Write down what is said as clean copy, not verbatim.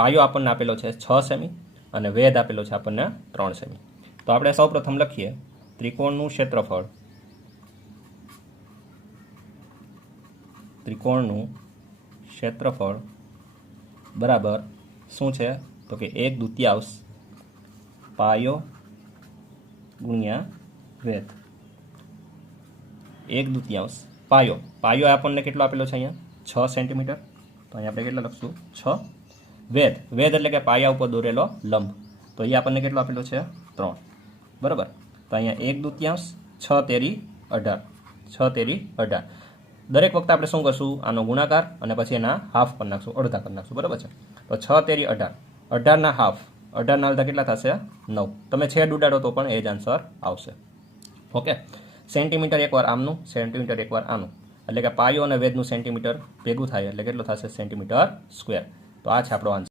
પાયો આપણને આપેલો છે 6 સેમી અને વેધ આપેલો છે આપણને 3 સેમી. તો આપણે સૌપ્રથમ લખીએ ત્રિકોણનું ક્ષેત્રફળ બરાબર શું છે તો કે 1/2 પાયો ગુણ્યા વેધ. 1/2 પાયો આપણને કેટલો આપેલો છે અહીંયા 6 સેન્ટીમીટર. તો અહીંયા આપણે કેટલા લખશું 6. વેધ એટલે કે પાયા ઉપર દોરેલો લંબ. તો એ આપણને કેટલો આપેલો છે 3. બરાબર. તો અહીંયા 1/2 6 તેરી 18. 6 તેરી 18. દરેક વખતે આપણે શું કરશું આનો ગુણાકાર અને પછી એના હાફ કરી નાખશું, અડધા કરી નાખશું. બરાબર છે. તો 6 તેરી 18. 18 હાફ. 18 અડધા કેટલા થશે 9. તમે છેદ ઉડાડો તો પણ એ જ આન્સર આવશે. ઓકે. સેન્ટીમીટર એકવાર આમનું, સેન્ટીમીટર એકવાર આનું, એટલે કે પાયો અને વેધનું સેન્ટીમીટર ભેગું થાય એટલે કેટલો થશે સેન્ટીમીટર સ્ક્વેર. તો આ છે આપણો આન્સર.